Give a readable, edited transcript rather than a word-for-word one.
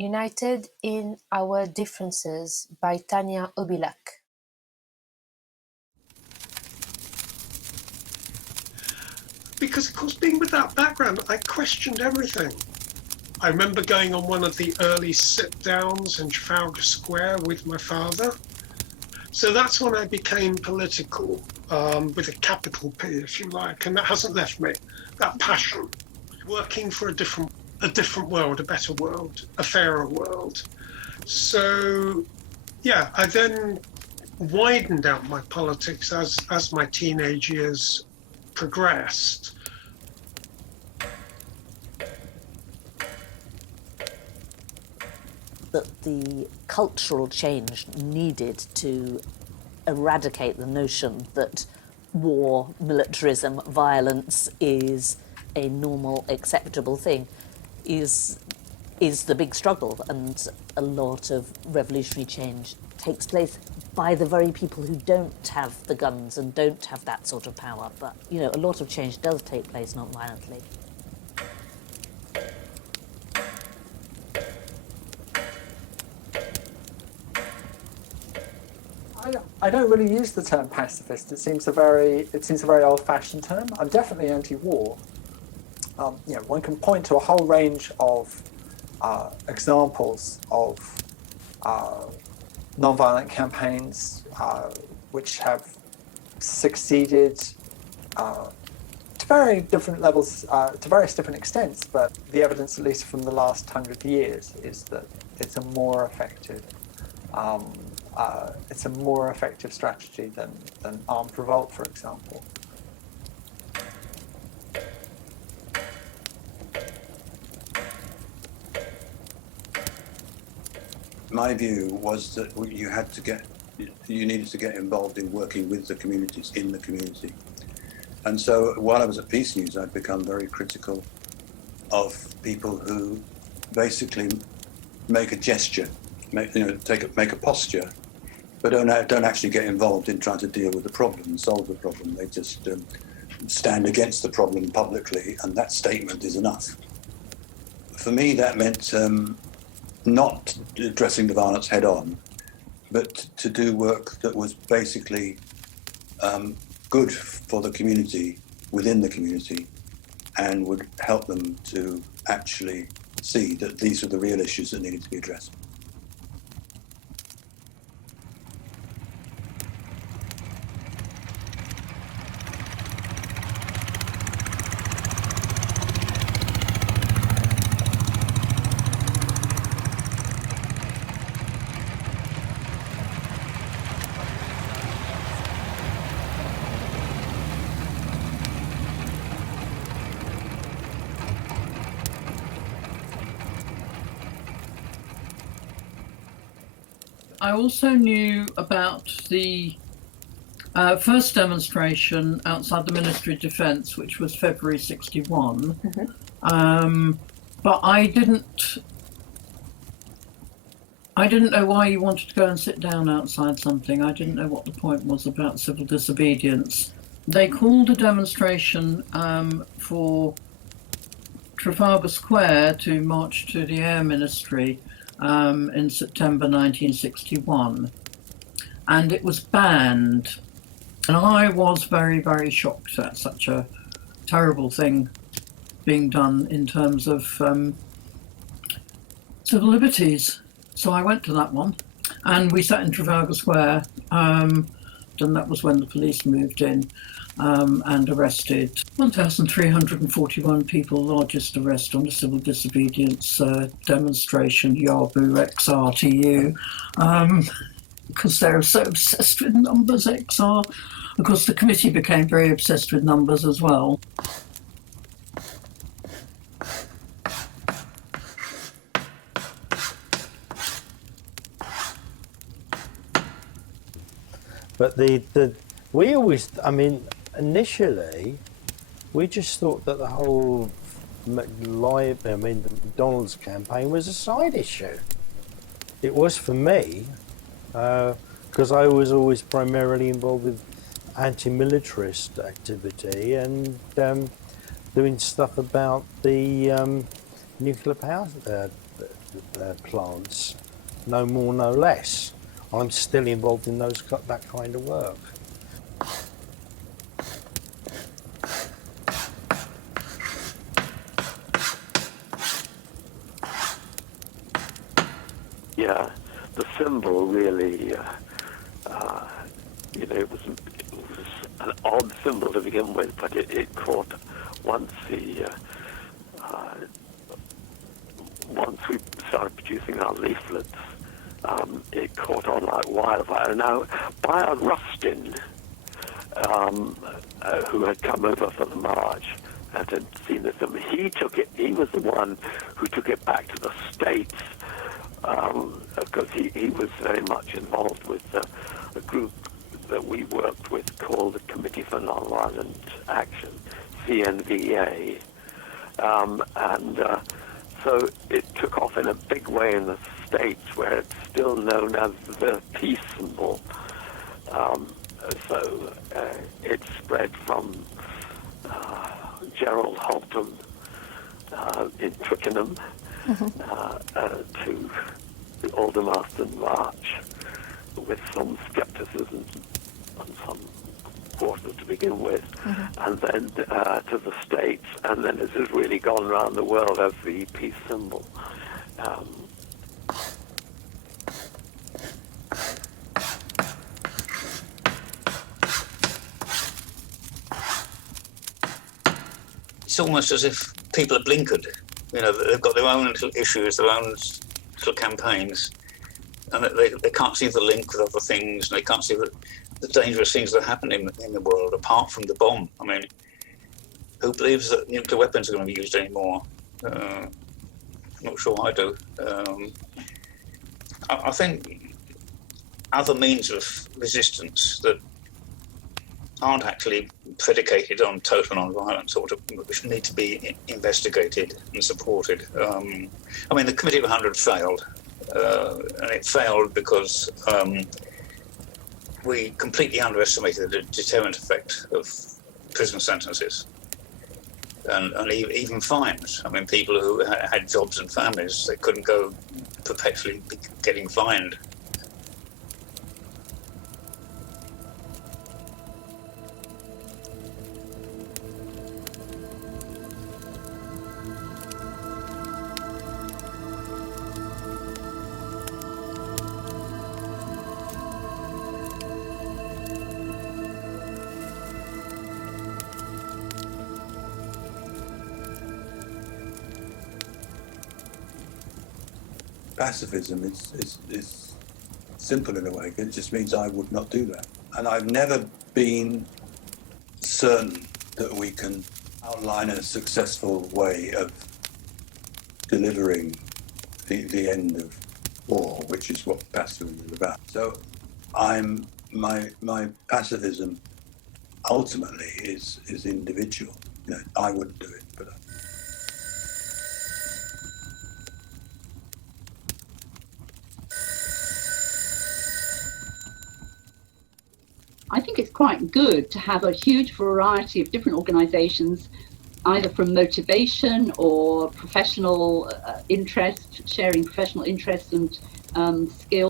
United in Our Differences by Tania Aubeelack. Because, of course, being with that background, I questioned everything. I remember going on one of the early sit-downs in Trafalgar Square with my father. So that's when I became political, with a capital P, if you like, and that hasn't left me. That passion, working for a different world, a better world, a fairer world. So, yeah, I then widened out my politics as my teenage years progressed. That the cultural change needed to eradicate the notion that war, militarism, violence is a normal, acceptable thing is the big struggle, and a lot of revolutionary change takes place by the very people who don't have the guns and don't have that sort of power. But, you know, a lot of change does take place non-violently. I don't really use the term pacifist. It seems a very old-fashioned term. I'm definitely anti-war. You know, one can point to a whole range of examples of non-violent campaigns which have succeeded to very different levels, to various different extents. But the evidence, at least from the last 100 years, is that it's a more effective. It's a more effective strategy than armed revolt, for example. My view was that you needed to get involved in working with the communities, in the community. And so while I was at Peace News, I'd become very critical of people who basically make a gesture, make a posture, but don't actually get involved in trying to deal with the problem and solve the problem. They just stand against the problem publicly, and that statement is enough. For me, that meant not addressing the violence head on, but to do work that was basically good for the community, within the community, and would help them to actually see that these are the real issues that needed to be addressed. I also knew about the first demonstration outside the Ministry of Defence, which was February 61. Mm-hmm. But I didn't know why you wanted to go and sit down outside something. I didn't know what the point was about civil disobedience. They called a demonstration for Trafalgar Square to march to the Air Ministry in September 1961, and it was banned. And I was very, very shocked at such a terrible thing being done in terms of civil liberties. So I went to that one, and we sat in Trafalgar Square, and that was when the police moved in and arrested 1,341 people, largest arrest on a civil disobedience demonstration, Yabu XRTU, because they're so obsessed with numbers, XR. Of course, the committee became very obsessed with numbers as well. But initially, we just thought that the whole the McDonald's campaign was a side issue. It was for me, because I was always primarily involved with anti-militarist activity and doing stuff about the nuclear power plants, no more, no less. I'm still involved in that kind of work. Yeah, the symbol really, it was an odd symbol to begin with, but it caught once once we started producing our leaflets. It caught on like wildfire. Now, Bayer Rustin, who had come over for the march and had seen this, he was the one who took it back to the States, because he was very much involved with a group that we worked with called the Committee for Nonviolent Action, CNVA, so it took off in a big way in the States, where it's still known as the peace symbol. So it spread from Gerald Holton in Twickenham to the Aldermaston March, with some skepticism on some quarters to begin with, and then to the States, and then it has really gone around the world as the peace symbol. It's almost as if people are blinkered. They've got their own little issues, their own little campaigns, and they can't see the link with other things, and they can't see the dangerous things that happen in the world apart from the bomb. I mean, who believes that nuclear weapons are going to be used anymore? Not sure I do. I think other means of resistance that aren't actually predicated on total non-violence, which need to be investigated and supported. I mean, the Committee of 100 failed, and it failed because we completely underestimated the deterrent effect of prison sentences and even fines. I mean, people who had jobs and families, they couldn't go perpetually getting fined. Pacifism is simple in a way. It just means I would not do that. And I've never been certain that we can outline a successful way of delivering the end of war, which is what pacifism is about. So my pacifism ultimately is individual. I wouldn't do it, but I think it's quite good to have a huge variety of different organisations, either from motivation or professional interest, sharing professional interest and skills.